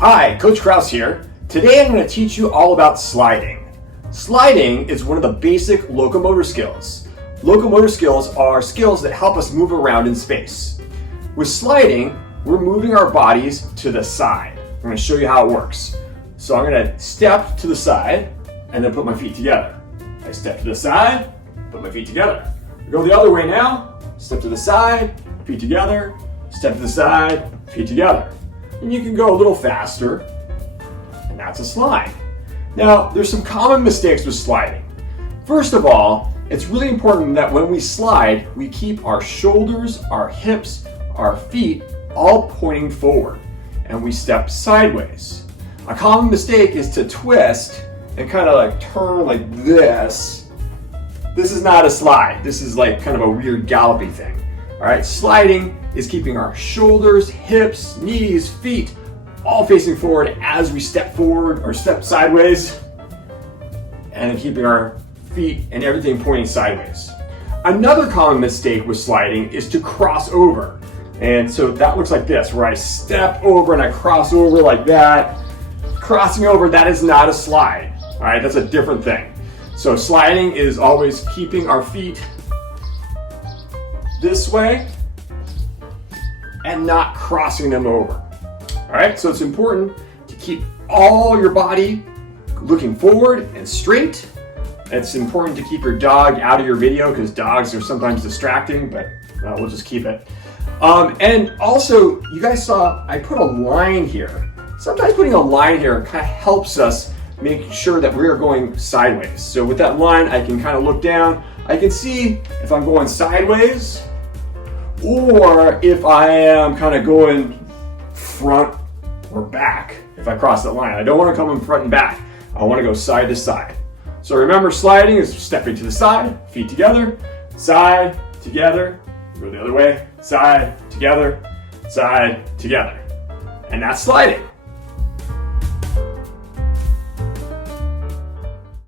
Hi, Coach Kraus here. Today I'm going to teach you all about sliding. Sliding is one of the basic locomotor skills. Locomotor skills are skills that help us move around in space. With sliding, we're moving our bodies to the side. I'm going to show you how it works. So I'm going to step to the side and then put my feet together. I step to the side, put my feet together. Go the other way now. Step to the side, feet together. Step to the side, feet together. And you can go a little faster, and that's a slide. Now, there's some common mistakes with sliding. First of all, it's really important that when we slide, we keep our shoulders, our hips, our feet all pointing forward, and we step sideways. A common mistake is to twist and kind of like turn like this. This is not a slide. This is like kind of a weird gallopy thing. All right, sliding is keeping our shoulders, hips, knees, feet all facing forward as we step forward or step sideways, and keeping our feet and everything pointing sideways. Another common mistake with sliding is to cross over. And so that looks like this, where I step over and I cross over like that. Crossing over, that is not a slide. All right, that's a different thing. So sliding is always keeping our feet this way and not crossing them over. All right, so it's important to keep all your body looking forward and straight. It's important to keep your dog out of your video because dogs are sometimes distracting, but we'll just keep it. And also, you guys saw I put a line here. Sometimes putting a line here kind of helps us make sure that we're going sideways. So with that line, I can kind of look down. I can see if I'm going sideways or if I am kind of going front or back if I cross that line. I don't want to come in front and back. I want to go side to side. So remember, sliding is stepping to the side, feet together, side, together, go the other way, side, together, and that's sliding.